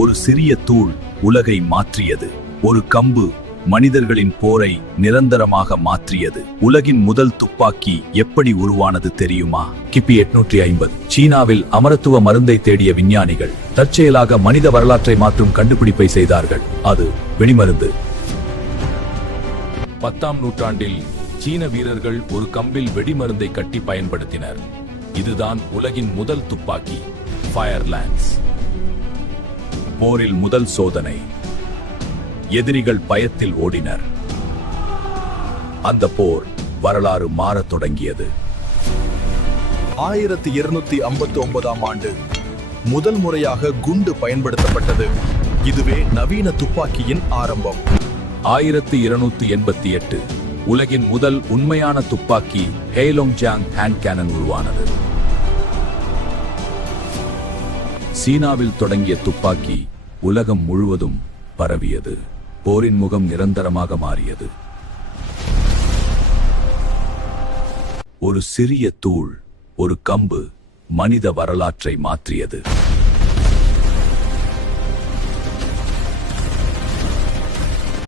ஒரு சிறிய தூள் உலகை மாற்றியது. ஒரு கம்பு மனிதர்களின் போரை நிரந்தரமாக மாற்றியது. உலகின் முதல் துப்பாக்கி எப்படி உருவானது தெரியுமா? கிபி 850 சீனாவில் அமரத்துவ மருந்தை தேடிய விஞ்ஞானிகள் தற்செயலாக மனித வரலாற்றை மாற்றும் கண்டுபிடிப்பை செய்தார்கள். அது வெடிமருந்து. 10ஆம் நூற்றாண்டில் சீன வீரர்கள் ஒரு கம்பில் வெடிமருந்தை கட்டி பயன்படுத்தினர். இதுதான் உலகின் முதல் துப்பாக்கி, ஃபயர்லான்ஸ். போரில் முதல் சோதனை. எதிரிகள் பயத்தில் ஓடினர். அந்த போர் வரலாறு மாறத் தொடங்கியது. 1259ஆம் ஆண்டு முதல் முறையாக குண்டு பயன்படுத்தப்பட்டது. இதுவே நவீன துப்பாக்கியின் ஆரம்பம். 1288 உலகின் முதல் உண்மையான துப்பாக்கி ஹேலோங்ஜியாங் ஹேண்ட் கேனன் உருவானது. சீனாவில் தொடங்கிய துப்பாக்கி உலகம் முழுவதும் பரவியது. போரின் முகம் நிரந்தரமாக மாறியது. ஒரு சிறிய தூள், ஒரு கம்பு மனித வரலாற்றை மாற்றியது.